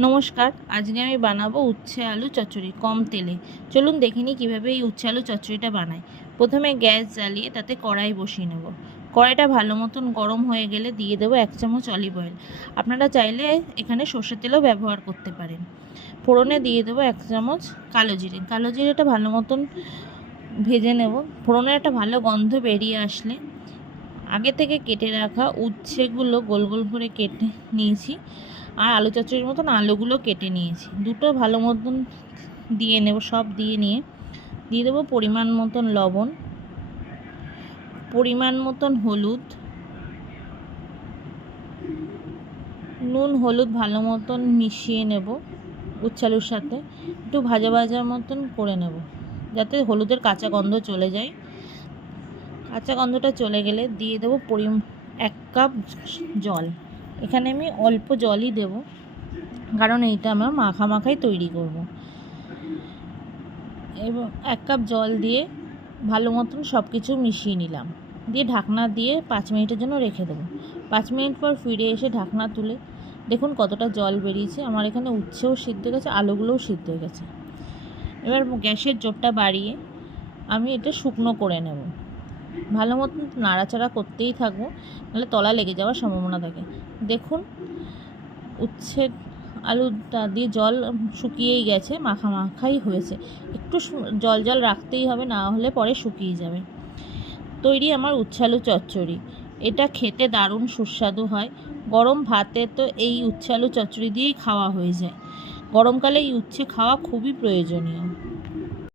নমস্কার, আজকে আমি বানাবো উচ্ছে আলু চচ্চড়ি কম তেলে। চলুন দেখে নিই কীভাবে এই উচ্ছে আলু চচ্চড়িটা বানাই। প্রথমে গ্যাস জ্বালিয়ে তাতে কড়াই বসিয়ে নেব। কড়াইটা ভালো মতন গরম হয়ে গেলে দিয়ে দেবো 1 চামচ অলিভ অয়েল। আপনারা চাইলে এখানে সর্ষের তেলও ব্যবহার করতে পারেন। ফোড়নে দিয়ে দেবো 1 চামচ কালো জিরে। কালো জিরেটা ভালো মতন ভেজে নেব। ফোড়নের একটা ভালো গন্ধ বেরিয়ে আসলে আগে থেকে কেটে রাখা উচ্ছেগুলো গোল গোল করে কেটে নিয়েছি, আর আলু চচ্চড়ির মতন আলুগুলো কেটে নিয়েছি। দুটো ভালো মতন দিয়ে নেব। সব দিয়ে নিয়ে দিয়ে দেবো পরিমাণ মতন লবণ, পরিমাণ মতন হলুদ, নুন হলুদ ভালো মতন মিশিয়ে নেব। উচ্ছে আলুর সাথে একটু ভাজা ভাজা মতন করে নেব, যাতে হলুদের কাঁচা গন্ধ চলে যায়। কাঁচা গন্ধটা চলে গেলে দিয়ে দেবো 1 কাপ জল। এখানে আমি অল্প জলই দেব, কারণ এইটা আমরা মাখাই তৈরি করব। এবং 1 কাপ জল দিয়ে ভালো মতন সব কিছু মিশিয়ে নিলাম, দিয়ে ঢাকনা দিয়ে 5 মিনিটের জন্য রেখে দেবো। 5 মিনিট পর ফিরে এসে ঢাকনা তুলে দেখুন কতটা জল বেরিয়েছে। আমার এখানে উচ্ছেও সিদ্ধ হয়ে গেছে, আলুগুলোও সিদ্ধ হয়ে গেছে। এবার গ্যাসের জোরটা বাড়িয়ে আমি এটা শুকনো করে নেব। ভালো মতন নাড়াচাড়া করতেই থাকবো, নাহলে তলা লেগে যাওয়ার সম্ভাবনা থাকে। দেখুন উচ্ছে আলুটা দিয়ে জল শুকিয়েই গেছে, মাখাই হয়েছে। একটু জল জল রাখতেই হবে, না হলে পরে শুকিয়ে যাবে। তৈরি আমার উচ্ছে আলু চচ্চড়ি। এটা খেতে দারুণ সুস্বাদু হয়। গরম ভাতে তো এই উচ্ছে আলু চচ্চড়ি দিয়েই খাওয়া হয়ে যায়। গরমকালে এই উচ্ছে খাওয়া খুবই প্রয়োজনীয়।